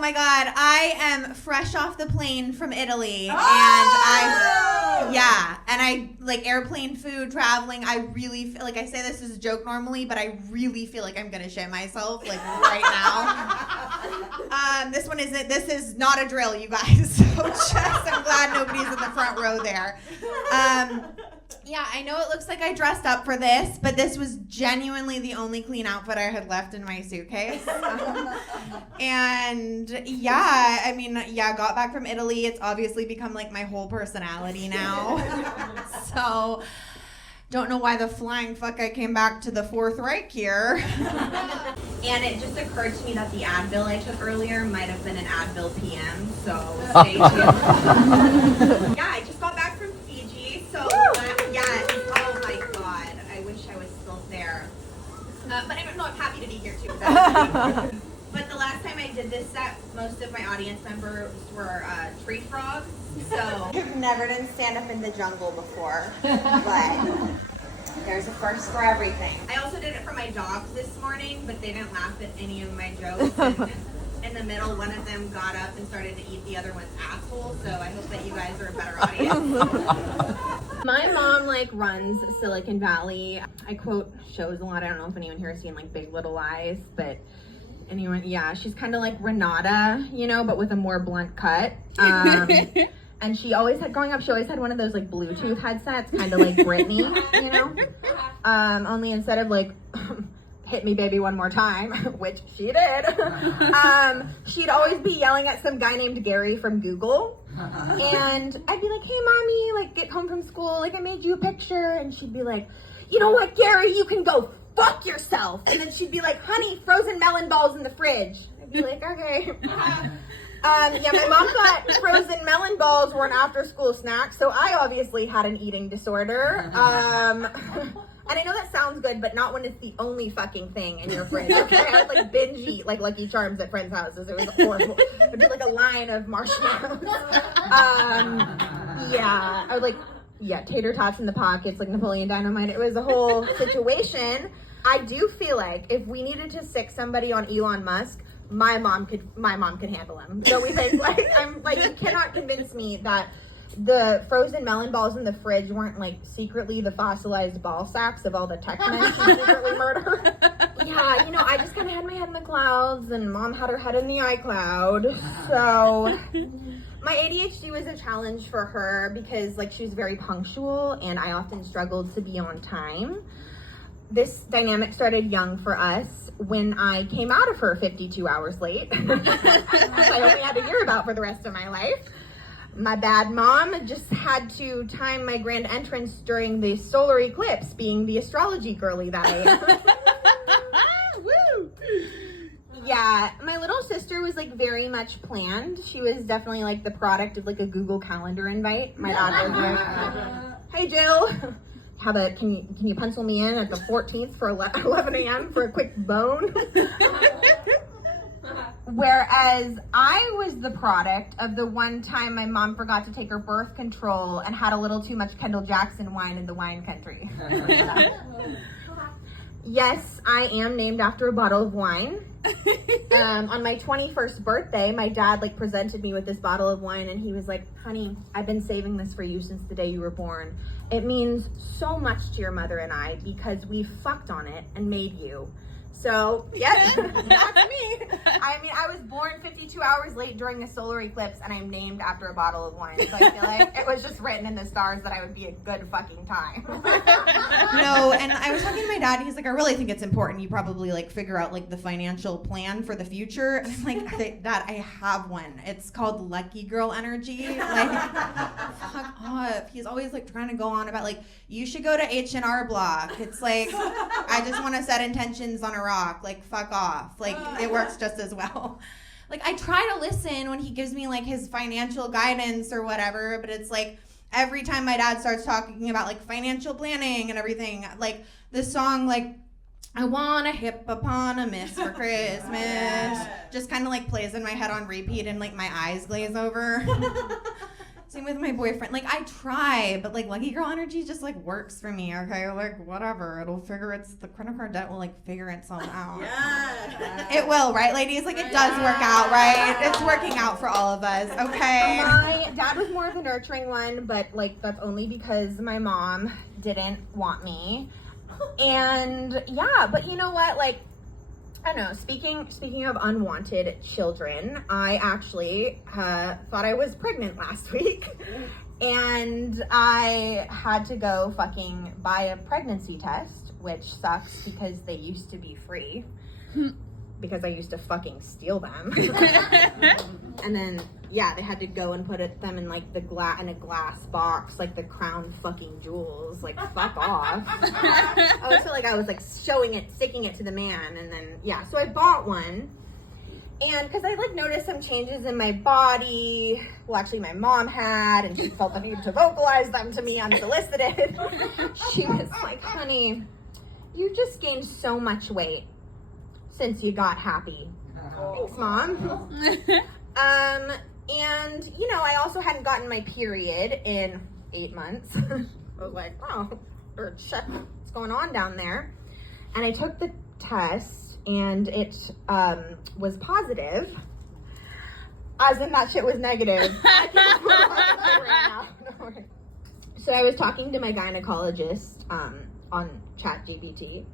my God, I am fresh off the plane from Italy, and I like airplane food, traveling. I really feel like, I say this as a joke normally, but I really feel like I'm gonna shit myself like right now. This is not a drill, you guys. So I'm glad nobody's in the front row there. Yeah, I know it looks like I dressed up for this, but this was genuinely the only clean outfit I had left in my suitcase. Got back from Italy. It's obviously become like my whole personality now. So, don't know why the flying fuck I came back to the Fourth Reich here. And it just occurred to me that the Advil I took earlier might have been an Advil PM, so stay tuned. Yeah, I just got back from Fiji, so oh my God, I wish I was still there. But I'm happy to be here too. But the last time I did this set, most of my audience members were tree frogs, so. I've never done stand-up in the jungle before, but there's a first for everything. I also did it for my dogs this morning, but they didn't laugh at any of my jokes. And in the middle, one of them got up and started to eat the other one's asshole, so I hope that you guys are a better audience. My mom runs Silicon Valley. I quote shows a lot. I don't know if anyone here has seen Big Little Lies, but anyone, she's kind of like Renata, but with a more blunt cut. And she always had, growing up, she always had one of those Bluetooth headsets, kind of like Britney, only instead of hit me baby one more time, which she did, she'd always be yelling at some guy named Gary from Google. And I'd be like, hey mommy, get home from school, I made you a picture. And she'd be like, you know what, Gary, you can go fuck yourself. And then she'd be like, honey, frozen melon balls in the fridge. I'd be like, okay. My mom thought frozen melon balls were an after-school snack, so I obviously had an eating disorder. And I know that sounds good, but not when it's the only fucking thing in your fridge. Okay? I would binge eat Lucky Charms at friends' houses. It was horrible. It would be a line of marshmallows. I would tater tots in the pockets like Napoleon Dynamite. It was a whole situation. I do feel like if we needed to sick somebody on Elon Musk, my mom could handle him. So we think you cannot convince me that the frozen melon balls in the fridge weren't secretly the fossilized ball sacks of all the tech men she secretly murdered. I just kind of had my head in the clouds, and mom had her head in the iCloud. So my ADHD was a challenge for her because she was very punctual, and I often struggled to be on time. This dynamic started young for us when I came out of her 52 hours late, which I only had to hear about for the rest of my life. My bad mom just had to time my grand entrance during the solar eclipse, being the astrology girly that I am. Woo! Yeah, my little sister was very much planned. She was definitely the product of a Google Calendar invite. My dad was hey Jill, can you pencil me in at the 14th for 11 a.m. for a quick bone? Whereas I was the product of the one time my mom forgot to take her birth control and had a little too much Kendall Jackson wine in the wine country. Yes, I am named after a bottle of wine. On my 21st birthday, my dad presented me with this bottle of wine, and he was like, honey, I've been saving this for you since the day you were born. It means so much to your mother and I because we fucked on it and made you. So, yes, that's me. I was born 52 hours late during the solar eclipse, and I'm named after a bottle of wine. So I feel like it was just written in the stars that I would be a good fucking time. No, and I was talking to my dad, and he's like, I really think it's important you probably, figure out, the financial plan for the future. And I'm like, Dad, I have one. It's called Lucky Girl Energy. Fuck off. He's always, trying to go on about, you should go to H&R Block. It's I just want to set intentions on a rock. Fuck off. It works just as well. I try to listen when he gives me his financial guidance or whatever, but it's every time my dad starts talking about financial planning and everything, the song I want a hippopotamus for Christmas just kind of plays in my head on repeat, and my eyes glaze over. Same with my boyfriend. Like, I try, but like lucky girl energy just like works for me. Okay, like whatever. The credit card debt will like figure itself out. Yeah. It will, right, ladies? Like, it does work out, right? It's working out for all of us. Okay. My dad was more of a nurturing one, but like that's only because my mom didn't want me. And yeah, but you know what? Like, I don't know. Speaking of unwanted children, I actually thought I was pregnant last week, and I had to go fucking buy a pregnancy test, which sucks because they used to be free, because I used to fucking steal them, and then yeah, they had to go and put them in like a glass box, like the crown fucking jewels. Like, fuck off. I always feel like I was like sticking it to the man, and then yeah, so I bought one, and because I like noticed some changes in my body. Well, actually, my mom had, and she felt the need to vocalize them to me unsolicited. She was like, "Honey, you just gained so much weight since you got happy." Thanks, Mom. And, you know, I also hadn't gotten my period in 8 months. I was like, oh, or check what's going on down there. And I took the test, and it was positive. As in, that shit was negative. I can't right now. So I was talking to my gynecologist on ChatGPT.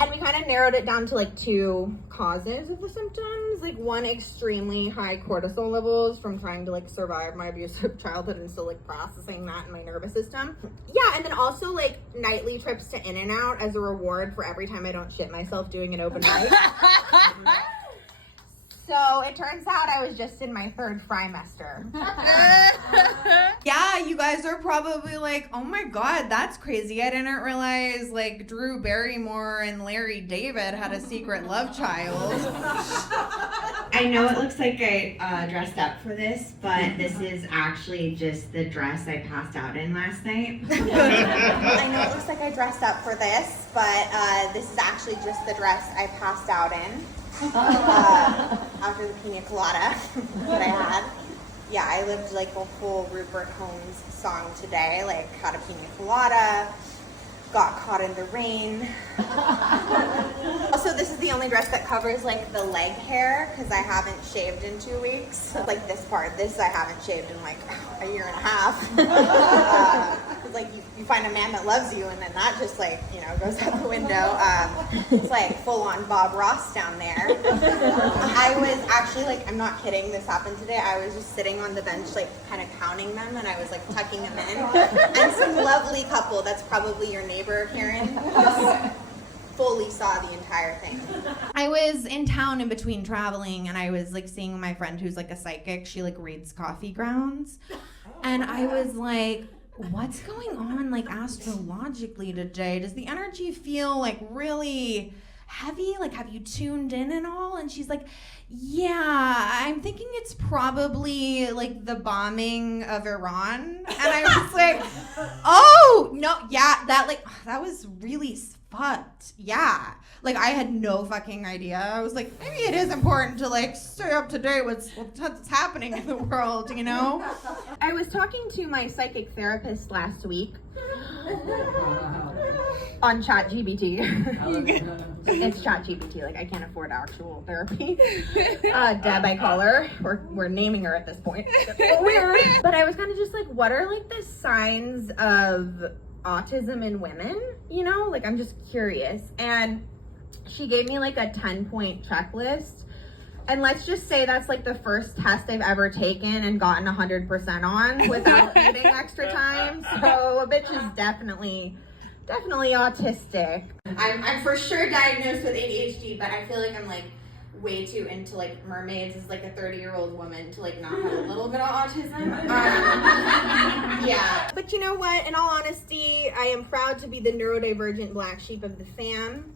And we kind of narrowed it down to like 2 causes of the symptoms. Like, one, extremely high cortisol levels from trying to like survive my abusive childhood and still like processing that in my nervous system. Yeah, and then also like nightly trips to In-N-Out as a reward for every time I don't shit myself doing an open mic. So it turns out I was just in my 3rd trimester. Yeah, you guys are probably like, oh my god, that's crazy. I didn't realize like Drew Barrymore and Larry David had a secret love child. I know it looks like I dressed up for this, but this is actually just the dress I passed out in last night. I know it looks like I dressed up for this, but this is actually just the dress I passed out in. After the pina colada that I had. Yeah, I lived like a whole Rupert Holmes song today. Like, had a pina colada, got caught in the rain. Also, this is the only dress that covers like the leg hair because I haven't shaved in 2 weeks. Like this part, this I haven't shaved in like a year and a half. Like you find a man that loves you, and then that just like, you know, goes out the window. It's like full on Bob Ross down there. I was actually like, I'm not kidding, this happened today. I was just sitting on the bench like kind of counting them, and I was like tucking them in. And some lovely couple, that's probably your neighbor, Karen, fully saw the entire thing. I was in town in between traveling, and I was like seeing my friend who's like a psychic. She like reads coffee grounds. And I was like, what's going on like astrologically today? Does the energy feel like really heavy? Like, have you tuned in and all? And she's like, yeah, I'm thinking it's probably like the bombing of Iran. And I was like, oh no, yeah, that was really fucked. Yeah, like I had no fucking idea. I was like, maybe it is important to like stay up to date with what's happening in the world, you know? I was talking to my psychic therapist last week on ChatGPT. It's ChatGPT. Like, I can't afford actual therapy. Deb, I call her. We're naming her at this point. Weird. But I was kind of just like, what are like the signs of autism in women? You know, like, I'm just curious. And she gave me like a 10-point checklist. And let's just say that's like the first test I've ever taken and gotten 100% on without needing extra time. So a bitch is definitely autistic. I'm for sure diagnosed with ADHD, but I feel like I'm like way too into like mermaids as like a 30-year-old woman to like not have a little bit of autism. Yeah. But you know what? In all honesty, I am proud to be the neurodivergent black sheep of the fam.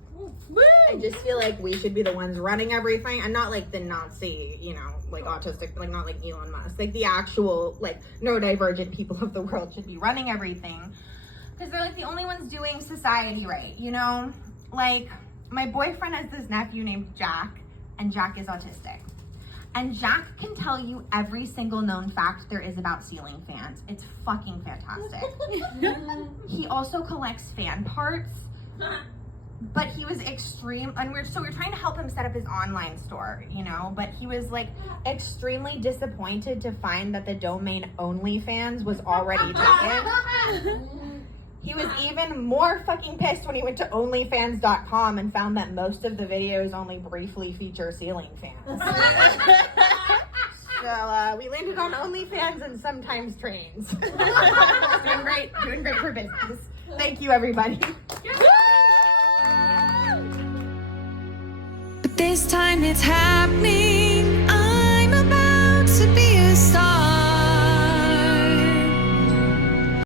I just feel like we should be the ones running everything, and not like the Nazi, you know, like autistic, like not like Elon Musk. Like the actual like neurodivergent people of the world should be running everything, because they're like the only ones doing society right, you know? Like, my boyfriend has this nephew named Jack, and Jack is autistic. And Jack can tell you every single known fact there is about ceiling fans. It's fucking fantastic. He also collects fan parts, but he was extreme, and we're trying to help him set up his online store, you know, but he was like extremely disappointed to find that the domain OnlyFans was already taken. He was even more fucking pissed when he went to OnlyFans.com and found that most of the videos only briefly feature ceiling fans. So we landed on OnlyFans and sometimes trains. doing great for business. Thank you, everybody. But this time it's happening.